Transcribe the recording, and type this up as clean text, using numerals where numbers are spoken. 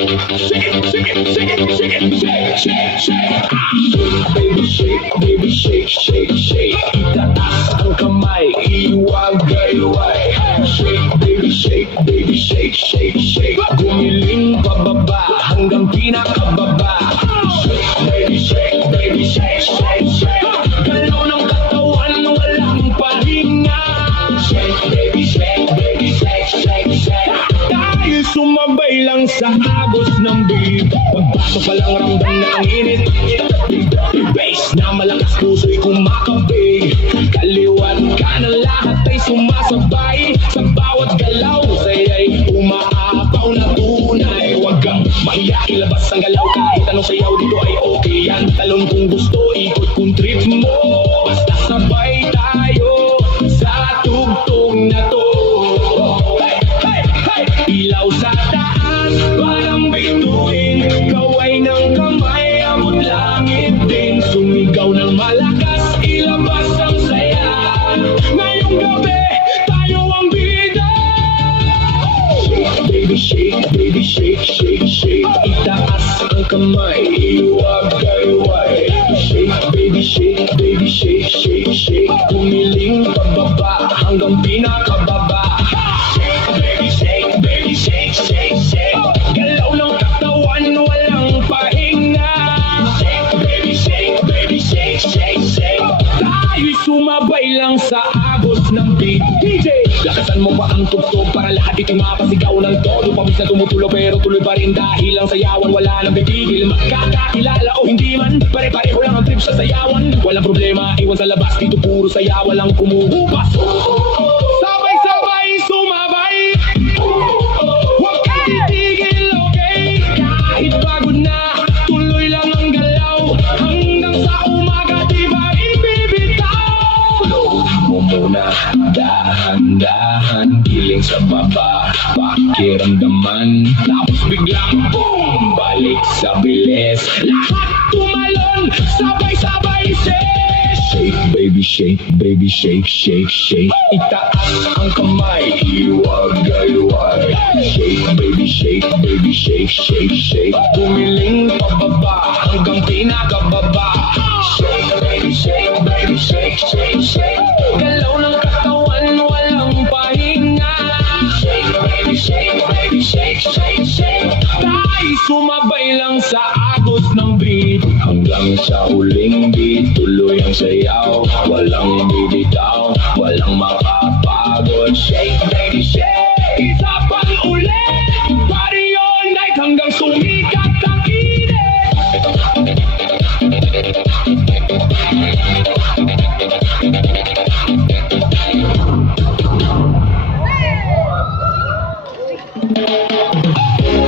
Baby shake, baby shake, shake, shake. Itaas ang kamay, iwagay-way. Shake, baby shake, baby shake, shake, shake. Gumiling pababa hanggang pinakababa. Shake, baby shake, baby shake, shake, shake. Galaw ng katawan, walang pahinga. Shake, baby shake, baby shake, shake, shake. Dahil sumabay lang sa agos ng beat. Pagpasok pa lang ramdam na ang init. Bass na malakas, puso'y kumakabig. Kaliwat ka na lahat ay sumasabay. Sa bawat galaw, saya'y umaapaw na tunay. Huwag kang mahiya, ilabas ang galaw. Kahit anong sayaw dito ay okay yan. Talon kung gusto, ikot kung trip mo. Basta sabay tayo sa tugtog na to. Hey, hey, ilaw sa taas, parang bituin. Kaway ng kamay, abot langit din. Sumigaw ng malakas, ilabas ang saya. Ngayong gabi, tayo ang bida. Shake, baby shake, baby shake, shake, shake. Itaas ang kamay, iwagay-way. Shake, baby shake, baby shake, shake, shake. Pumiling pababa hanggang pinakababa. Shake, baby shake, baby shake, shake, shake. Galaw ng katawan, walang pahinga. Shake, baby shake, baby shake, shake, shake. Tayo'y sumabay lang sa agos ng beat. DJ, lakasan mo pa ang tugtog para lahat ito'y mapasigaw ng todo. Pawis na tumutulo pero tuloy pa rin dahil ang sayawan wala nang titigil. Magkakakilala o hindi man, pare-pareho lang ang trip sa sayawan. Walang problema, iwan sa labas, dito puro saya, walang kumuhupas. Sabay-sabay sumabay, huwag ka titigil, okay? Kahit pagod na, tuloy lang ang galaw. Hanggang sa umaga, di ba rin bibitaw? Load mo muna, dahan-dahan, giling sa baba, pakiramdaman. Tapos biglang boom, balik sa bilis. Lahat tumalon, sabay-sabay shake, baby shake, baby shake, shake, shake. Itaas ang kamay, iwagay-way. Shake, baby shake, baby shake, shake, shake. Gumiling pababa hanggang pinakababa. Shake, baby shake, baby shake, shake, shake. Galaw ng katawan, walang pahinga. Shake, baby shake, baby shake, shake, shake. Tayo sumabay lang sa agos ng beat. Hanggang sa huling beat, tuloy ang sayaw. Walang bibitaw, walang makapagod. Shake, baby shake, isa pang ulit. Party all night hanggang sumikat ang init.